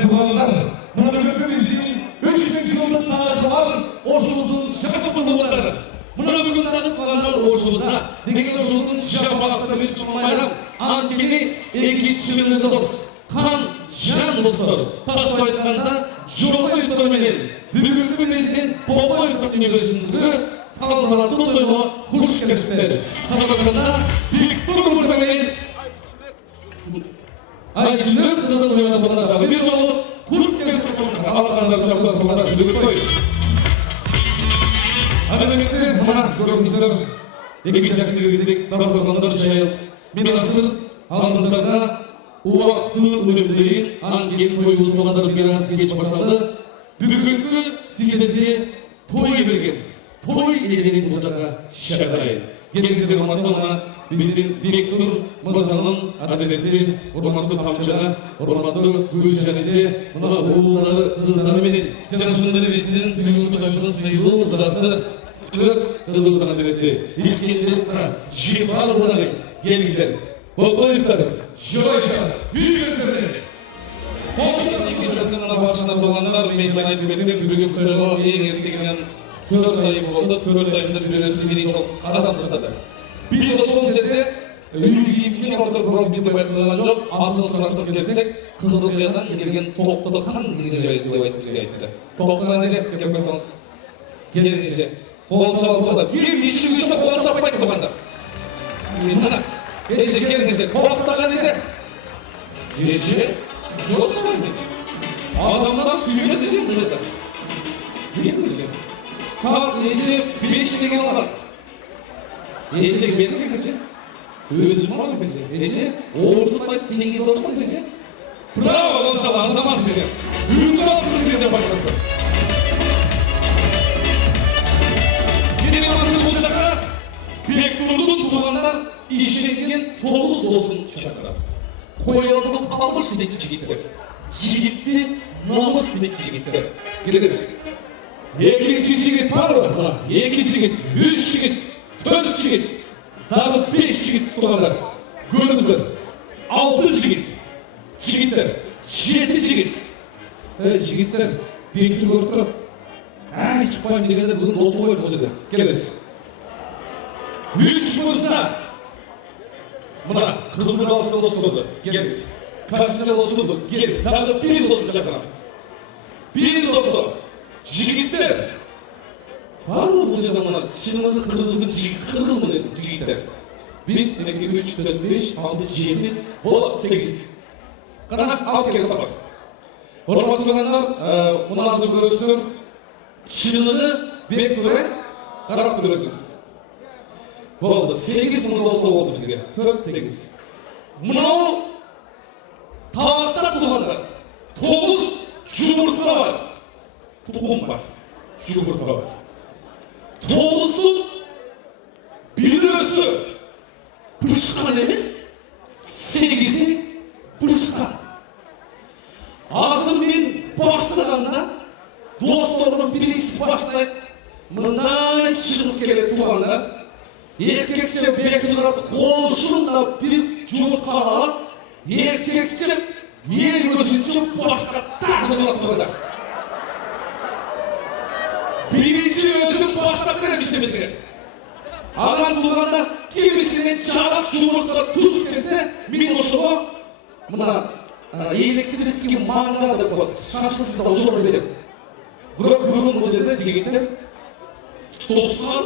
tuğanlar, Münabıkımızın 3000 yıllık tarihı var, Oşumuzun şarkı Mına bugün tanıdık kalanlar Oşumuzda, Degen Oşumuzun şapalakları bir çıkmayram, Ankeli iki şınırdıs, kan, şan dostlar, Takva aytkanda, Jola yurtlarmenin, Bugünkü günümüzden Baba yurtlarının gözündüğü, Saltanatlı toyma kuş kesleri, Tanıdıkında, Victor Mursamenin, Ayçılık kızıl dövene bulunarlar, bir yolu, Kurt kesleri bulunarlar, Alakanlar çapılar sonlara düdük koyun. Elbette mana görüyorsunuzlar, iki çaksını bizlik dağıtlarında şayet bir asır aldığında o vakti ölümleyin Ankeli toyumuz toğaları biraz geç başladı. Bugünkü sizlerle toy belgen, toy elinin ocağı şakayın. Gelinize hormatlı olana bizim direktör Mızan'ın adresi, hormatlı tavçana, hormatlı Gülşenesi, oğulları, kızları benim, çalışanları vesinin bugünkü taşısının sayılı ortadası, Türk kızılsın adresi, İskender, Jipal Uğra'yı, gelmişler. Boklayıkları, Joyka, büyük gösterleri. Boklayıkları, İngilizlerden başına dolanlar, Meycan Aytübet'te bugün kırığı en erkekten 4 ayı oldu, 4 ayında bir dönesi biri çok adam sıçradı. Biz o son sette ülgeyim için ortada bronz bizde başlanan çok, altın sonuçta gelsek, Kızılca'dan gelgen Toğuk'ta kan İngilizce ayeti de ayeti ayeti. Toğuk'tan nece yapıyorsanız, gelin nece. Қолын çalып тұрды. Кем еші өйсе қолын çalпайды тұғанда. Мына, неше кем неше, тоқтаған неше. Неше? Жоқсы ғой мен. Адамдар сүймес неше бұлыда. Кем неше? Сағат неше 5 деген олар. Неше берген неше? Өзім алып неше? Неше? Оғыртпай 8 доштан неше? Право, қолын çалы, азамат неше. Үйінді басын сенде başlasın. Direktörlüğün tuğanlar işlediğin 9 olsun şakara. Koyalımın kalmış sinekçi gitti. Gitti, namus sinekçi gitti. Geliriz. 2 çigit var mı? 2 çigit, 3 çigit, 4 çigit, daha 5 çigit tuğanlar. Görünüzler. 6 çigit. Çigitler. 7 çigit. Çigitler. Bir tur görüp durup. Hiç çıkmayın degende bugün dostu koyup olacak. Geliriz. 3 mırsa. Mına kızıl kalsın dostu oldu. Geliriz. Karşısında dostu oldu. Geliriz. Daha bir dostu çakıram. Bir dostu. Jigitler. Var mı bu çocuklar? Çınarlı kırmızı kırmızı mı dedim? Jigitler. 1, 2, 3, 4, 5, 6, 7, bola 8. Kanak 6 kez var. Hormatlı olanlar, bunu hazır görürsünler. Çınarlı bektöre karap durursun. Болды. 8 мыңыз olsa oldu bizге. 4-8. Мынау табақта туғандар. 9 жұмыртқа бар. Тұқым бар. Жұмыртқа бар. 9'u birisi pırışkan емес, 8'i pırışkan. Asıl men başlағанда dostlarımın birisi başlayып, мындай шығып келеді туғандар. Erkekçe bekliyordu, koşunda bir жұмыртқа alып, erkekçe yer gözünce başka tazı olarak. Birinci özün başta vermişse bize. Alan tuğanda kimisinin çağat жұмыртқа tuz kese, min oşuğu, buna elektristiki mağına da koydu. Şaşsız da oşuğu verip. Bugün bu жерде жігіттер достар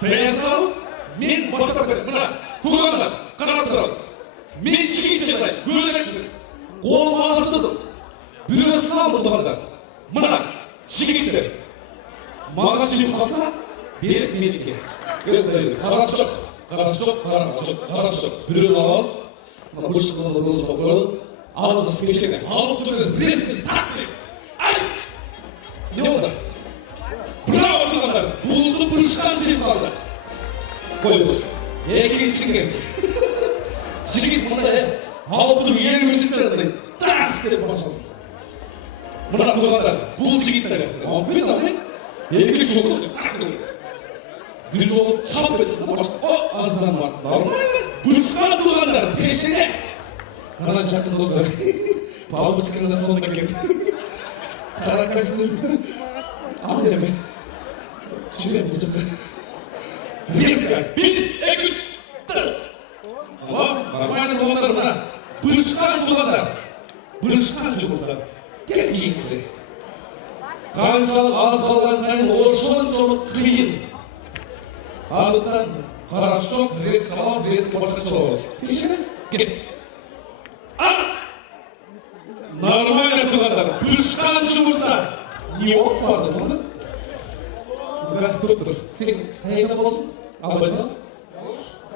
Таясал, мен бастап берем. Мына, туғандар, қарап тұрасыз. Мен жігіт жағдай, көререк берем. Қолым алыштырдым. Бүресін алды туғандар. Мына, жігіттер. Маған жеп қалса, берек меніке. Қарашық, қарашық, қарашық, қарашық. Бүрен аласыз. Мына бұршықлы бұлыз қойылып, алып спешені. Алып тұрыңыз, резкі, сақ десіз. Ай! Не oldu? Bravo tuğanlar. Buldu pırışkan çift kaldı. Koyunuz. İkinci gün. Жігіт мындай алып тұрып ел өзі жатыр. Тас деп басасың. Мына туғандар, бұл жігіттер. Алып бет алмай. Екі жолы bir жолы çap etsin. О, азамат. Нормально. Пышқан туғандар, пешене. Қана жақын достар. Бабушканың да сонда келді. Қара костюм. Ал деме. Жүрем бұл жаққа. Резко. 1, 2, 3. Ала, нормально туғандар мына. Бұрышқан туғандар. Бұрышқан жұмыртқа. Кел кейкісі. Қаншалық аз қалған сайын осыншалық қиын. Адықтан қарашоқ, дресс қаламыз, дресс башқаша боламыз. Кешені? Кет. Нормально туғандар. Бұрышқан жұмыртқа. Не болып барды тұғандар? Тұр. Сен таяғында болсын? Алып айтыңыз?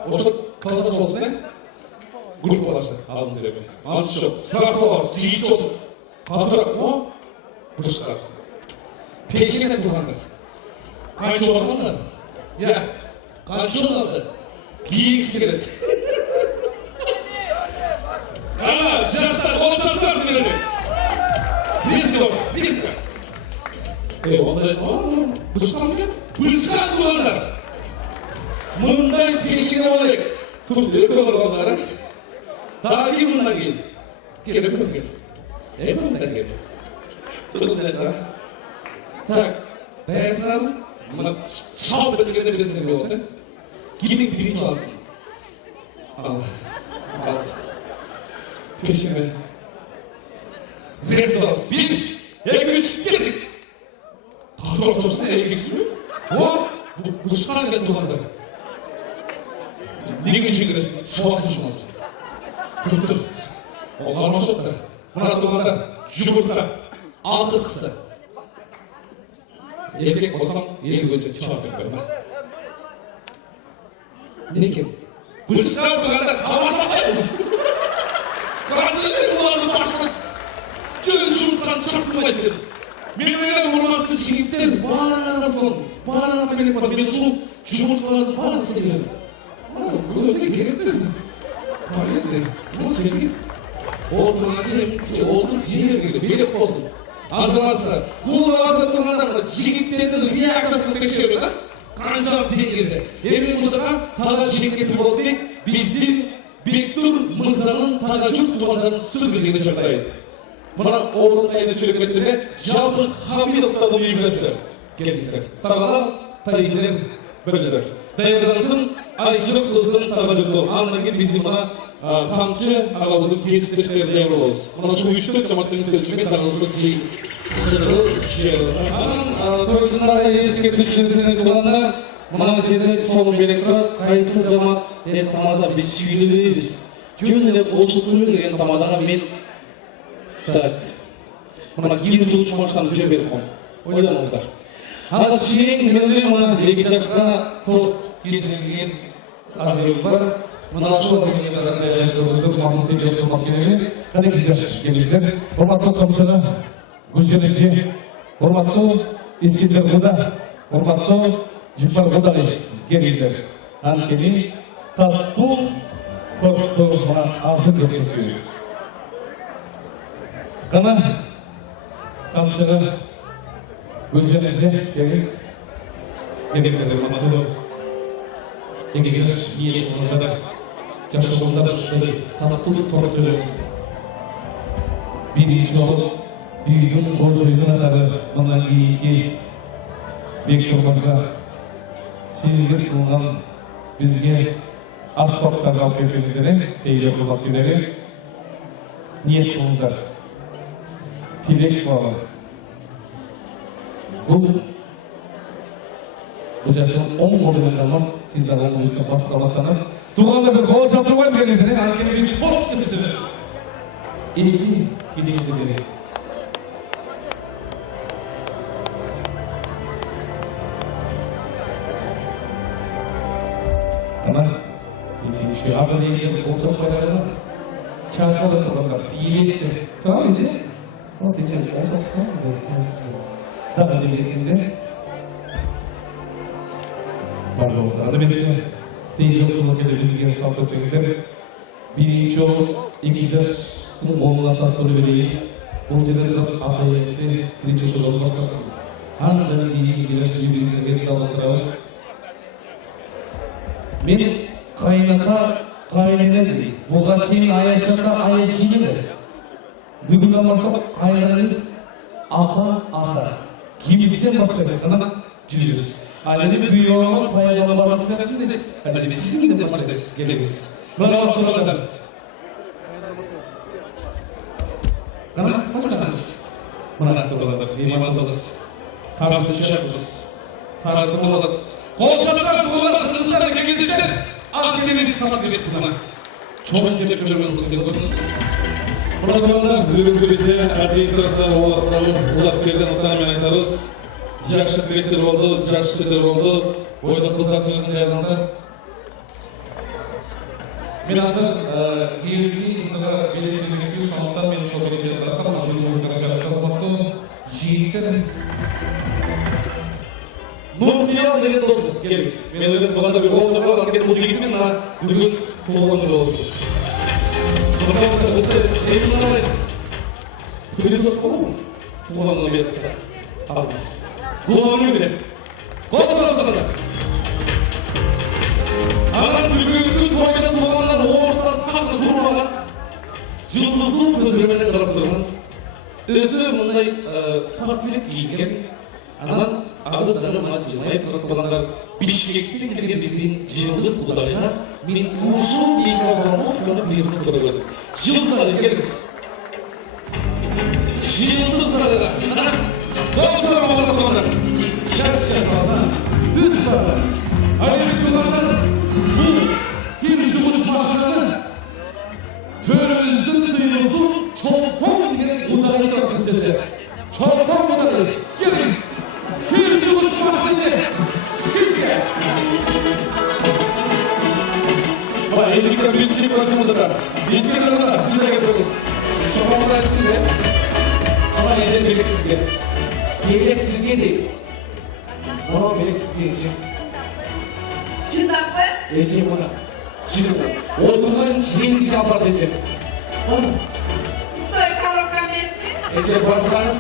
Осы қаласа болсын, ә? Групп болашы. Алыңыз ебе. Алыңыз жоқ. Сұрақсы боласын. Жиғыш olsun. Қатыра. О? Бұрышқар. Пешене тұрғандар. Қанша орғандар? Я. Қанша орғандар? Кейгісі келеді. Қана, жастар, қолшақтар зімелері. Бізді. Ондай, бұрышқан кен? Бұрышқан тұрғандар. Мұндай пешене болайық. Тұрды, өкілер олар. Дағы мұндан кейін. Кел, өкілер кел. Өкілер кел. Тұрды, так, даясынан, мұна шал білгенде білесің бе болды. Кемің бірінші алсын. Ал. Пешене. Рез алсын. 1, 2, 3, келдік. Қатырап тұрсын, әйгексі бе? О, бұшқан кен тұрғандар. Неге жегіресің? Шуасын жұмазыр. Тұр. Ол қармашықта. Мұна тұрғандар жұмыртқа. Алты қысты. Еркек болсам, елі өтсе чауап беріп ба? Неке? Бұшқан тұрғандар тамашақ қайын. Қарандылер оларды басылып. Жүз жұмыртқан чырттымайды. Менің ұрмақты жігіттер барана сон. Барана берек бар. Мен шул жұмыртқаларды барана істегенім. Бұл өте керекті. Полезный. Бұл сенге. Отырған жер керек. Берек болсын. Азаматсыздар. Бұл азат тұрғандар жігіттердің реакциясын тексеру, да? Қаншалық деңгейде. Емен бұл жаққа таға жеңгеті болды дейік. Біздің Бектұр Мырзаның таға жүк туғандарын сүргізгені жағдайын. Мұна орындайын сөйлегеттерге жалпы Хамидовтардың үйгілесі. Келдіңіздер. Тағалар, тайжелер, бірлер. Дайырдансын, Айшық қыздың таға жүкті. Анынан кейін біздің мұна қамшы ағалыздың кесістішілері дайыр болыз. Мұна шу үштік жаматтың сөйлешімен тағалыздың тойдың арай ескертушісінің туғандар, мұна жерде солын берек тұрады, қайсы жамат тамада біз сүйіліміз. Жөнілі қошыл көрін деген тамадаға мен так, мұна кейін жылыш марштан жүре беріп қом. Ойламаңыздар. Ал шең, мен ойлаймын, мұна екі жаққа топ кезеңген азырым бар. Мұна шоу зәңгенелерді мамын тегелі қылмақ келемін. Қанекі жаш келіздер. Ұрматтың қамшыға, Гүлженеше, ұрматтың ескендер құда, ұрматтың жүппар құдай келіздер. Анкені таттың торттың мұна азды көзген сөйіз. Қана қамшыға Гүлженеше келіздер. Ұрматтың Еңге жаш ниет қыздар, жашы қолдар шыды, танаттылық торт төлесіз. Бірінші олып, үйдің қол жойдың адары мұнан кейінке бек тұрмаса, сеніңіз қылған бізге аспаптарға алып кесесіздері, тейле қылбақ келері, ниет қылыздар. Тілек қылған. Бұл жашын 10 қолығынғанмам, сіздер оның үстіне басқа бастаңыз. Туғанда бір қол шалтыр бар беріңіздер, әркені біз толып кесесіміз. Екі кезекшілері. Қана, екенішке азан егер қол шалтыр барағына, чашалы тұрғандар, бейелесті. Тұра бейсе? Ол тесен қол шалтыр дағы демесінде. Пожалуйста, адымесіне тейген қызылкелі бізген салты өстеңіздер. Бірінші ол, екі жастың қолынан таттыры берейін. Бұл жерде ата енесі бірінші жолы баштарсыз. Андан кейін екі жасты жіберіңіздерге талаттырамыз. Мен қайната қайненеді. Бұға шейін аяшата аяш жинеді. Бүгіннен бастап айларыңыз ата. Кимістен бастайсыз, ана жүзесіз. Әлемі күйеуіңі пайдаланбарыңыз кәсіз дейді. Әлемі сіздің де бастайсыз, келеңіз. Мына тұрғандар. Қана, бастаңыз. Мына тұрғандар, имандыңыз, тарақты шақызыз, тарақты тұрғандар. Қолшатқан тұрғандар, қыздар, кегеншіктер, ал келеңіз тамақ бересіз мына. Çoğun cep çözümünüzü gördünüz. Buradan ürünümüzde administrasya olarak uzak birden otanımını aytarız. Жақсы direktör oldu, жақсы şirketler oldu. Boyda kızlar sözünde yazanlar. Ben hazır gerekli izniga belirli geçmiş sonundan benim çok önemli tarafım. Aşırı müzikaya çalışmakta. Jiyitler. Nurtiyal деген досы, келіңіз. Мен өліп тұрғанда бір қол жабылар, алып кетіп жігітпен мына бүгін туылған күні болды. Нұртиялда өттіңіз, етін алайын. Күрес осы бола ма? Туылған күні бересіздер. Алыңыз. Туылған күні берем. Қол жабылар тұрғанда. Аған бүгінгі тойда туылғандар орнынан тағы тұрмаған. Жылдызды көздерімен қарап тұрған. Өті мұндай пацмет киінген. Анан азырдағы мына жылайып тұрып қалғандар Бишкектен келген бізден жылдыз Құдайға мен ушул микрофоновканы беріп тұрып едім. Жылдызға келіңіз. Жылдызға. Ана, қолшыра болған тұрғандар. Шас-шасалда, дүт-барды. Әлемет жолдардан бұл кем жұмыс машығаны төріміздің сыйлысы Чолпон деген Құдайы тұратын жерде. Чолпон Құдайы. Келіңіз. Ежіктен бүйісші көрсім ұтыдар. Ескендер ұтыдар, сізде кетіріңіз. Шоқамыра сізде. Ана ежен берек сізге. Берек сізге дейм. Ана берек сізге ежен. Шындақ па? Ежен мұна. Шындақ. Отырған жеңіз жапарды ежен. Стой, коробка месте? Ежен барсаңыз.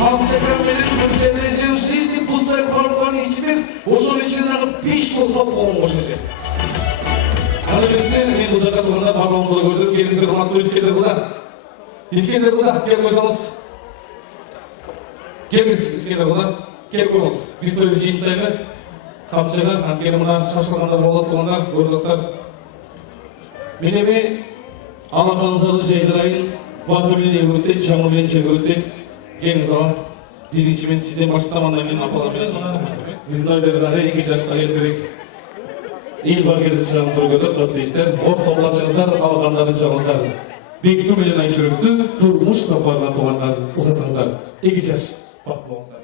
Хамшакар менен көрсетен ежен жизни пустой коробканы ішімес. Ошон ішінағы 5 болса қолым қош ежен. Аны білсе, мен бұл жаққа тұрғанда бағалымдығы көрдім, келіңіздер құрматты Ескендер Құда. Ескендер Құда, келіп қойсаңыз. Келіңіз, Ескендер Құда, келіп қойыңыз. Біз той жиынтайғы, қамшыға, анкені мұна шашылғандар болады тұрғандар, көрдіңіздер. Менеме алақаныңыздарды жайдырайын, батырмен егөрттейді, жаңылмен жегөрттейді. Келіңіз ала. Бірінші мен сізден башыстамандан мен апаламен. Біздің ойдырдағы 2 жасқа келдірек. Ел бар кезін шығамын тұр көрді, қатты от топлатшыңыздар, алғандарын жағыңыздар. Бекіту менен айшүрікті, тұрмыш сапарына туғандар ұзатыңыздар. 2 жас бақытлы болыңыздар.